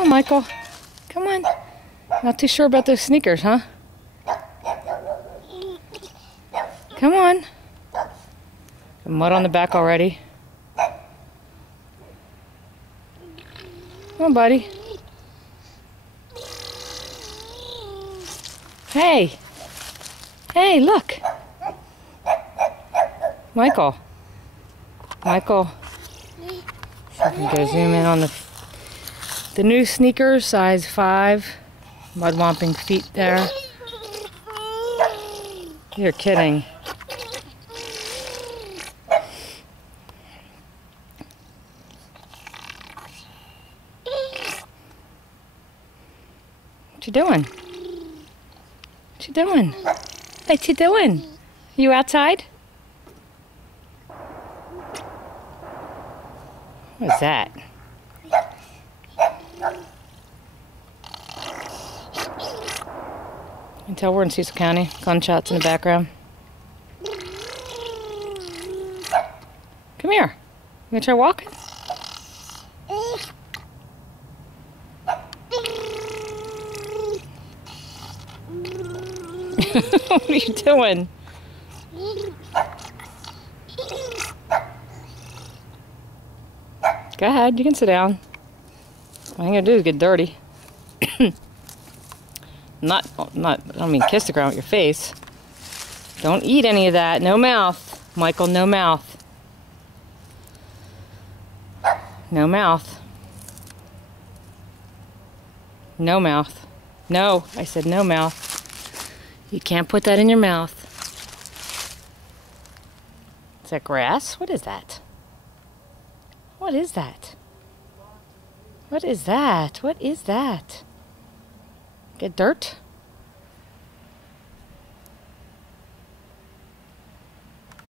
on, Michael. Come on. Not too sure about those sneakers, huh? Come on. Mud on the back already. Come on, buddy. Hey. Hey, look. Michael. Michael. So I can go zoom in on the new sneakers, size 5. Mud Womping feet there. You're kidding. What you doing? What you doing? What you doing? You outside? What is that? You can tell we're in Cecil County. Gunshots in the background. Come here. You gonna try walking? What are you doing? Go ahead, you can sit down. All I'm gonna do is get dirty. I don't mean kiss the ground with your face. Don't eat any of that. No mouth. Michael, no mouth. No mouth. No mouth. No, I said no mouth. You can't put that in your mouth. Is that grass? What is that? What is that? What is that? What is that? Get dirt?